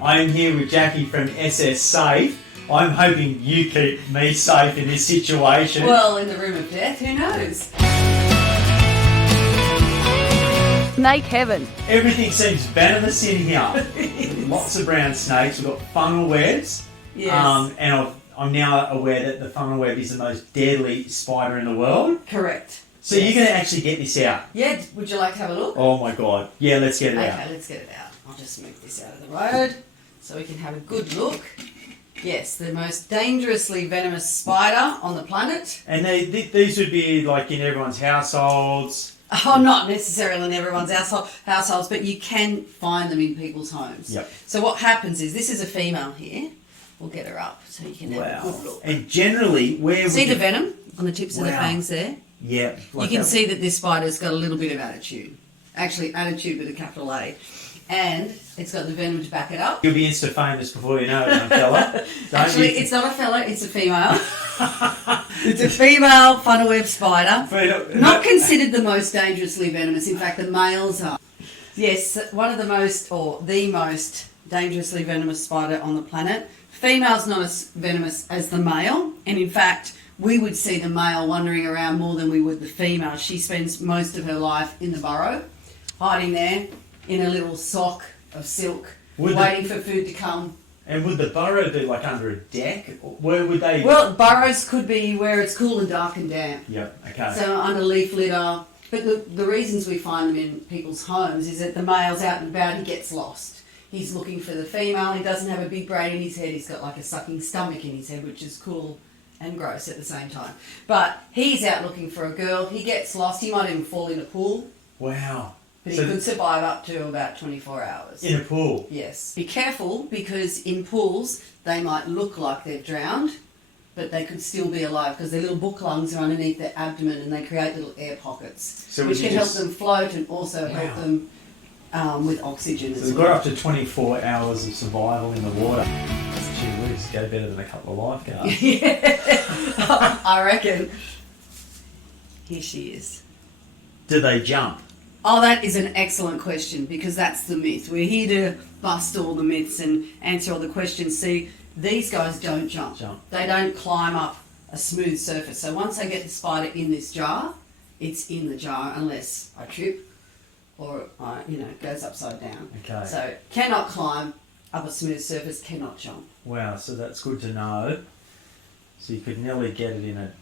I'm here with Jackie from SS Safe. I'm hoping you keep me safe in this situation. Well, in the room of death, who knows? Snake heaven. Everything seems venomous in here. Lots of brown snakes. We've got funnel webs. Yes. And I'm now aware that the funnel web is the most deadly spider in the world. Correct. So you're going to actually get this out? Yeah, would you like to have a look? Oh my God. Yeah, let's get it out. Okay, let's get it out. I'll just move this out of the road so we can have a good look. Yes, the most dangerously venomous spider on the planet. And these would be like in everyone's households. Oh, not necessarily in everyone's households, but you can find them in people's homes. Yep. So what happens is, this is a female here. We'll get her up so you can have a good look. And generally, where See the venom on the tips of the fangs there? Yeah. You can see that this spider's got a little bit of attitude. Actually, attitude with a capital A. And it's got the venom to back it up. You'll be insta-famous before you know it, young fella. Actually, it's not a fella, it's a female. It's a female funnel web spider. Not considered the most dangerously venomous. In fact, the males are. Yes, one of the most, or the most dangerously venomous spider on the planet. Female's not as venomous as the male. And in fact, we would see the male wandering around more than we would the female. She spends most of her life in the burrow, hiding there in a little sock of silk, waiting for food to come. And would the burrow be like under a deck? Where would they... Well, burrows could be where it's cool and dark and damp. Yep, okay. So under leaf litter. But the reasons we find them in people's homes is that the male's out and about, he gets lost. He's looking for the female, he doesn't have a big brain in his head, he's got like a sucking stomach in his head, which is cool and gross at the same time. But he's out looking for a girl, he gets lost, he might even fall in a pool. Wow. But he could survive up to about 24 hours. In a pool? Yes. Be careful, because in pools, they might look like they've drowned, but they could still be alive, because their little book lungs are underneath their abdomen and they create little air pockets, which can help them float and also help them with oxygen as well. So they've got up to 24 hours of survival in the water. Gee whiz, go better than a couple of lifeguards. Yeah, I reckon. Here she is. Do they jump? Oh, that is an excellent question, because that's the myth. We're here to bust all the myths and answer all the questions. See, these guys don't jump. They don't climb up a smooth surface. So once I get the spider in this jar, it's in the jar unless I trip or it goes upside down. Okay. So cannot climb up a smooth surface, cannot jump. Wow, so that's good to know. So you could nearly get it in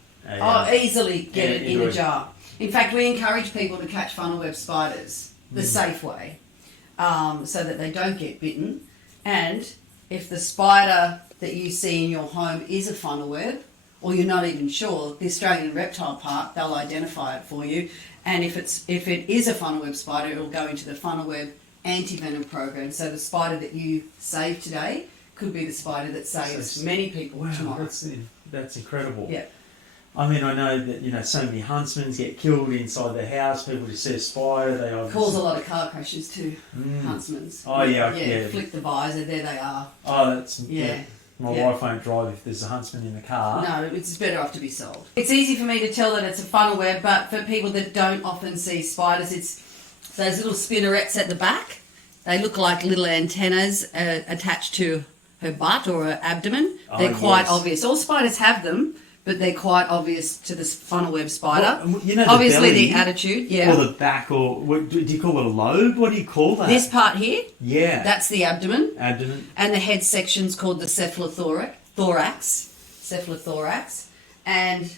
easily get it in a jar. In fact, we encourage people to catch funnel web spiders the safe way, so that they don't get bitten. And if the spider that you see in your home is a funnel web, or you're not even sure, the Australian Reptile Park, they'll identify it for you. And if it is a funnel web spider, it will go into the funnel web anti-venom program. So the spider that you save today could be the spider that saves many people tomorrow. That's incredible. Yeah. I mean, I know that, so many huntsmen get killed inside their house. People just see a spider, they obviously... Cause a lot of car crashes too, huntsmen's. Oh, yeah. Flick the visor, there they are. Oh, that's... Yeah. My wife won't drive if there's a huntsman in the car. No, it's better off to be sold. It's easy for me to tell that it's a funnel web, but for people that don't often see spiders, it's those little spinnerets at the back. They look like little antennas attached to her butt or her abdomen. They're quite obvious. All spiders have them, but they're quite obvious to this funnel web spider. Well, obviously, belly, the attitude, yeah. Or the back, or what, do you call it a lobe? What do you call that? This part here, yeah, that's the abdomen. Abdomen. And the head section's called the cephalothorax. And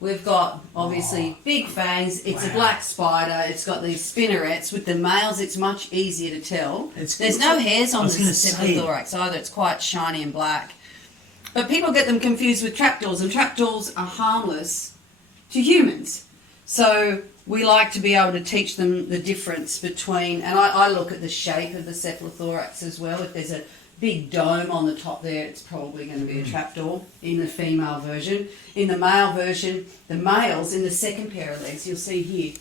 we've got, obviously, big fangs. It's a black spider. It's got these spinnerets. With the males, it's much easier to tell. There's no hairs on the cephalothorax either. It's quite shiny and black. But people get them confused with trapdoors, and trapdoors are harmless to humans. So we like to be able to teach them the difference between, and I look at the shape of the cephalothorax as well. If there's a big dome on the top there, it's probably going to be a trapdoor in the female version. In the male version, the males in the second pair of legs, you'll see here,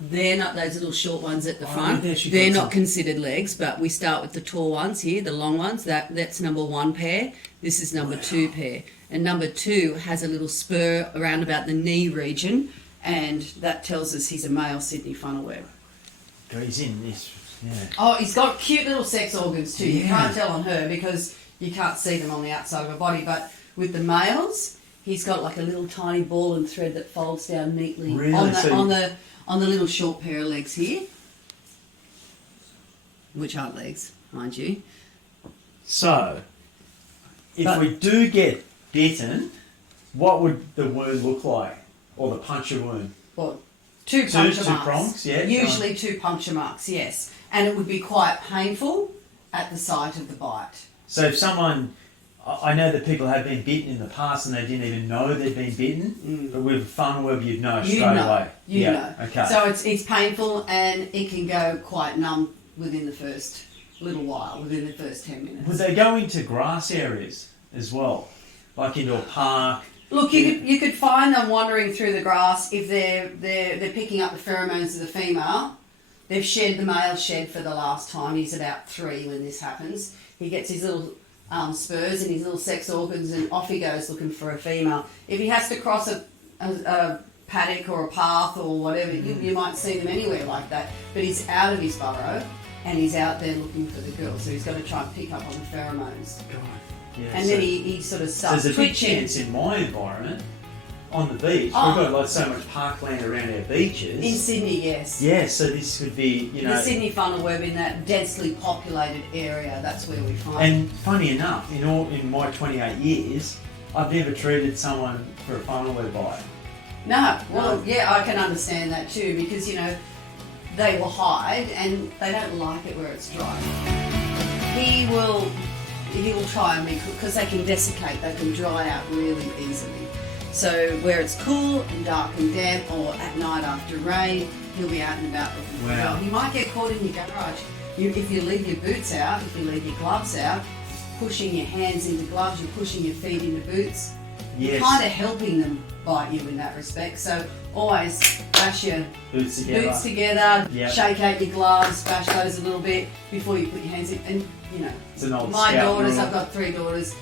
they're not those little short ones at the front. They're not considered legs, but we start with the tall ones here, the long ones. That's number 1 pair. This is number 2 pair. And number 2 has a little spur around about the knee region, and that tells us he's a male Sydney funnel web. He's in this Yeah. Oh, he's got cute little sex organs too. You Yeah. can't tell on her because you can't see them on the outside of her body. But with the males, he's got like a little tiny ball and thread that folds down neatly Really? on the So on the little short pair of legs here, which aren't legs, mind you. So, if But- we do get bitten, what would the wound look like? Or the puncture wound? Well, two puncture two marks. prongs, yeah. Usually two puncture marks, yes. And it would be quite painful at the site of the bite. So if someone, I know that people have been bitten in the past and they didn't even know they'd been bitten, but with funnel web you'd know straight away. You Yeah, know. okay. So it's painful and it can go quite numb within the first little while, within the first 10 minutes. Would they go into grass areas as well? Like into a park? Look, you could find them wandering through the grass if they're picking up the pheromones of the female. They've shed, the male shed for the last time. He's about 3 when this happens. He gets his little spurs and his little sex organs and off he goes looking for a female. If he has to cross a paddock or a path or whatever, you might see them anywhere like that. But he's out of his burrow and he's out there looking for the girl. So he's got to try and pick up on the pheromones. God. Yeah, And then he sort of so starts there's a big twitching. chance in my environment, on the beach, Oh. we've got like so much parkland around our beaches. In Sydney, yes. Yeah, so this could be, you know... The Sydney funnel web in that densely populated area, that's where we find And funny enough, in my 28 years, I've never treated someone for a funnel web bite. No, well, yeah, I can understand that too because, you know, they will hide and they don't like it where it's dry. He will try and be, because they can desiccate, they can dry out really easily. So where it's cool and dark and damp or at night after rain, he'll be out and about looking for Wow. it. He might get caught in your garage. If you leave your boots out, if you leave your gloves out, pushing your hands into gloves, you're pushing your feet into boots. You're Yes. kind of helping them bite you in that respect. So always bash your Boots together. boots together, Yep. shake out your gloves, bash those a little bit before you put your hands in. And, you know, It's an old my scout daughters, rule. I've got 3 daughters,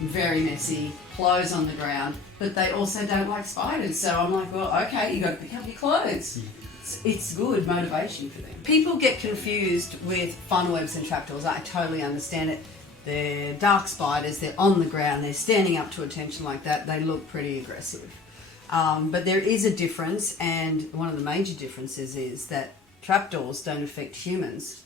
very messy, clothes on the ground, but they also don't like spiders. So I'm like, well, okay, you got to pick up your clothes. It's good motivation for them. People get confused with funnel webs and trapdoors. I totally understand it. They're dark spiders, they're on the ground, they're standing up to attention like that, they look pretty aggressive. But there is a difference, and one of the major differences is that trapdoors don't affect humans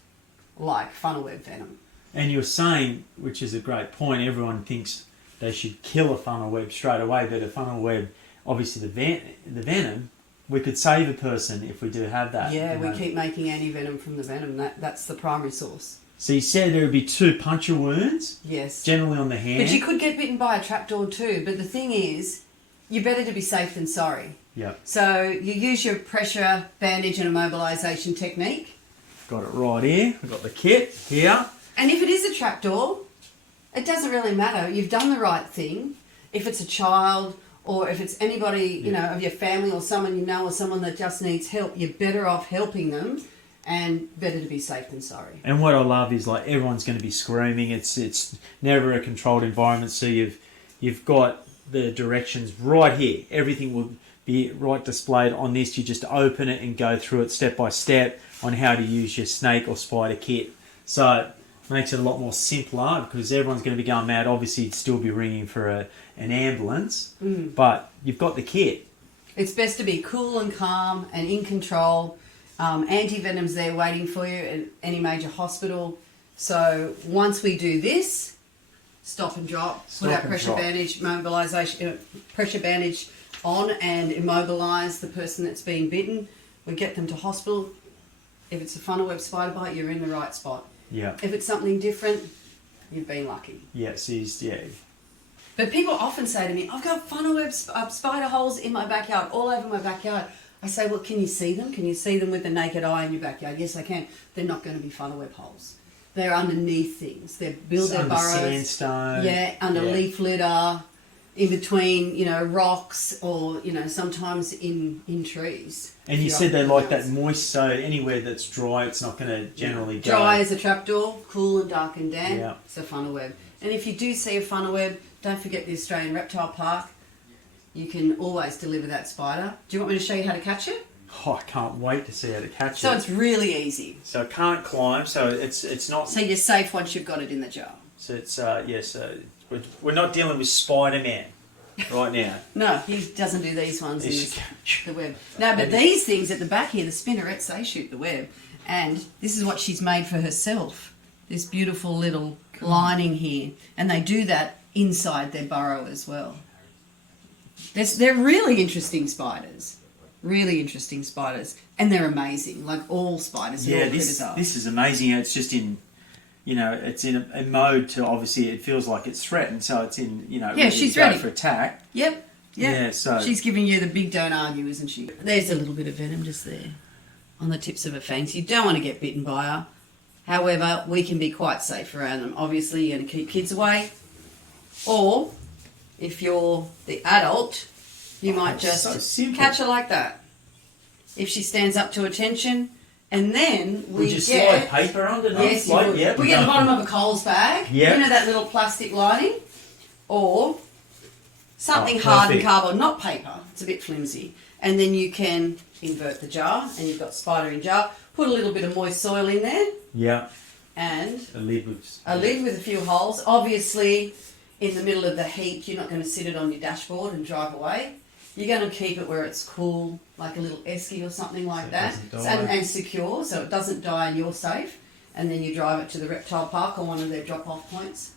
like funnel web venom. And you're saying, which is a great point, everyone thinks they should kill a funnel web straight away, but a funnel web, obviously the venom, we could save a person if we do have that. Yeah, you we know. keep making antivenom from the venom. That's the primary source. So you said there would be 2 puncture wounds, Yes. generally on the hand. But you could get bitten by a trapdoor too. But the thing is, you're better to be safe than sorry. Yep, So you use your pressure bandage and immobilisation technique. got it right here. We've got the kit here. And if it is a trapdoor, it doesn't really matter. You've done the right thing. If it's a child or if it's anybody, you know, of your family or someone you know or someone that just needs help, you're better off helping them and better to be safe than sorry. And what I love is like everyone's going to be screaming. It's never a controlled environment, so you've got the directions right here. Everything will be right displayed on this. You just open it and go through it step by step on how to use your snake or spider kit. So it makes it a lot more simpler because everyone's going to be going mad. Obviously, you'd still be ringing for an ambulance, but you've got the kit. It's best to be cool and calm and in control. Anti-venom's there waiting for you at any major hospital. So once we do this, stop and drop, Stop put our and pressure drop. bandage, pressure bandage on and immobilise the person that's been bitten. We get them to hospital. If it's a funnel web spider bite, you're in the right spot. Yeah. If it's something different, you've been lucky. Yeah. So yeah. But people often say to me, I've got funnel web spider holes in my backyard, all over my backyard. I say, well, can you see them? Can you see them with the naked eye in your backyard? Yes, I can. They're not going to be funnel web holes. They're underneath things. They build their Under burrows. sandstone. Yeah, under leaf litter, in between, you know, rocks or, you know, sometimes in trees. And you If said you're they up like in that house. moist, so anywhere that's dry, it's not going to generally go. Dry as a trapdoor, cool and dark and damp. Yeah. It's a funnel web. And if you do see a funnel web, don't forget the Australian Reptile Park. You can always deliver that spider. Do you want me to show you how to catch it? Oh, I can't wait to see how to catch So it. it's really easy. So it can't climb, so it's not. So you're safe once you've got it in the jar. So it's so we're not dealing with Spider-Man right now. No, he doesn't do these ones in It's- the web. No, but these things at the back here, the spinnerets, they shoot the web. And this is what she's made for herself. This beautiful little lining here. And they do that inside their burrow as well. They're really interesting spiders. Really interesting spiders. And they're amazing, like all spiders. and Yeah, all this critters are. is amazing. It's just in, it's in a mode to obviously it feels like it's threatened, so it's in Yeah, she's to go ready for attack. Yep. Yeah, so- she's giving you the big don't argue, isn't she? There's a little bit of venom just there on the tips of her fangs. You don't want to get bitten by her. However, we can be quite safe around them. Obviously, you're going to keep kids away. Or, if you're the adult, you might It's just so simple. catch her like that. If she stands up to attention, and then we just get... slide paper underneath. Yes, you like, would. yeah, We get the bottom of a Coles bag. Yeah. You know that little plastic lining? Or something Oh, hard and perfect. cardboard, not paper. It's a bit flimsy. And then you can invert the jar, and you've got spider in jar. Put a little bit of moist soil in there, Yeah, and a lid with a lid with a few holes. Obviously, in the middle of the heat, you're not going to sit it on your dashboard and drive away. You're going to keep it where it's cool, like a little esky or something like it that, doesn't die. and secure, so it doesn't die and you're safe. And then you drive it to the reptile park or one of their drop-off points,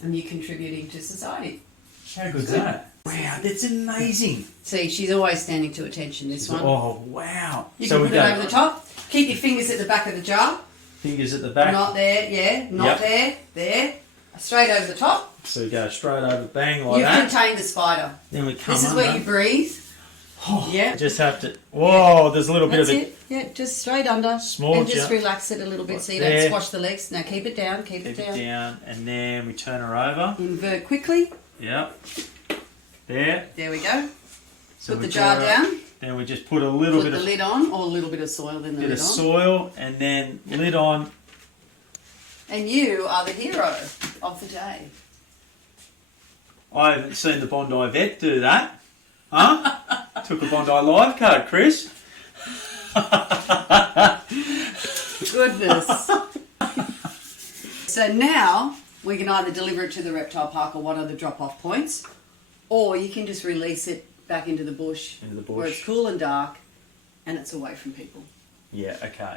and you're contributing to society. How good's that? Wow, that's amazing. See, she's always standing to attention. This one. Oh wow! You so can we put it over the top. Keep your fingers at the back of the jar. fingers at the back. Not there, yeah. Not Yep. there. Straight over the top. So we go straight over, bang like You've that. contained the spider. Then we come This is under. where you breathe. Yeah. Just have to. Whoa! There's a little That's bit of it. Yeah, just straight under. Small and just jump. relax it a little bit so you There. don't squash the legs. Now keep it down, keep it Keep down. it down, and then we turn her over. Invert quickly. Yep. There. There we go. So Put we the jar draw her- down. Then we just put a little Put bit the of lid on, or a little bit of soil, then the bit lid of on. soil, and then lid on. And you are the hero of the day. I haven't seen the Bondi vet do that. Huh? Took a Bondi live card, Chris. Goodness. So now we can either deliver it to the reptile park or one of the drop-off points, or you can just release it back into the bush, Into the where it's bush. cool and dark, and it's away from people. Yeah. Okay.